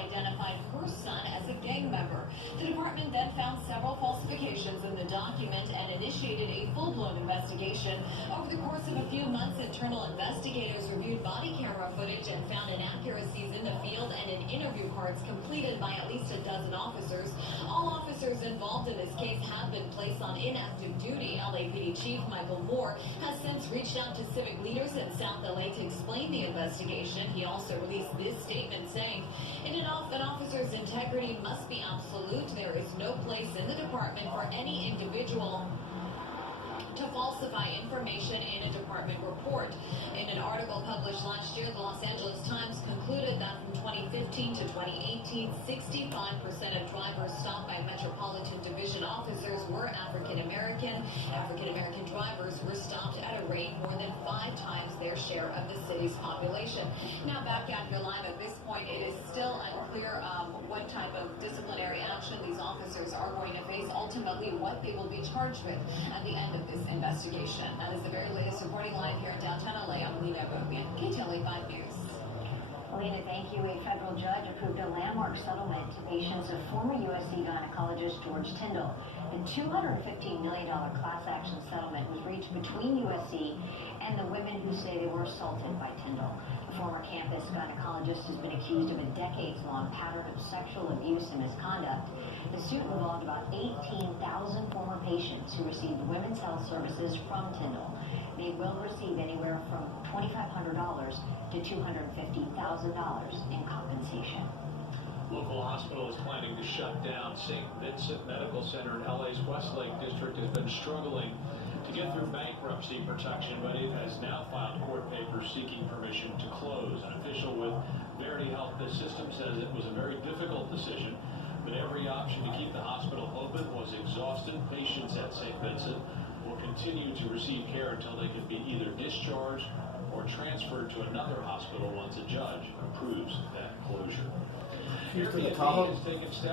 identified her son as a gang member. The department then found several falsifications in the document and initiated a full-blown investigation. Over the course of a few months, internal investigators reviewed body camera footage and found inaccuracies in the field and in interview cards completed by at least a dozen officers. All officers involved in this case have been placed on inactive duty. LAPD Chief Michael Moore has since reached out to civic leaders in South LA to explain the investigation. He also released this statement saying, an officer's integrity must be absolute. There is no place in the department for any individual to falsify information in a department report. In an article published last year, the Los Angeles Times concluded that from 2015 to 2018, 65% of drivers stopped by Metropolitan Division officers were African American. African American drivers were stopped at a rate more than 5 times their share of the city's population. Now back after live, at this point, it is still unclear what type of disciplinary action these officers are going to face, ultimately what they will be charged with at the end of this investigation. That is the very latest reporting live here in downtown LA. I'm Lena Bobian, KTLA 5 News. Lena, thank you. A federal judge approved a landmark settlement to patients of former USC gynecologist George Tyndall. The $215 million class action settlement was reached between USC and the women who say they were assaulted by Tyndall. The former campus gynecologist has been accused of a decades-long pattern of sexual abuse and misconduct. The suit involved about 18,000 former patients who received women's health services from Tyndall. They will receive anywhere from $2,500 to $250,000 in compensation. Local hospital is planning to shut down. St. Vincent Medical Center in LA's Westlake District has been struggling to get through bankruptcy protection, but it has now filed court papers seeking permission to close. An official with Verity Health System says it was a very difficult decision, but every option to keep the hospital open was exhausted. Patients at St. Vincent will continue to receive care until they can be either discharged or transferred to another hospital once a judge approves that closure. Here's to the Tahoe. Airbnb has taken steps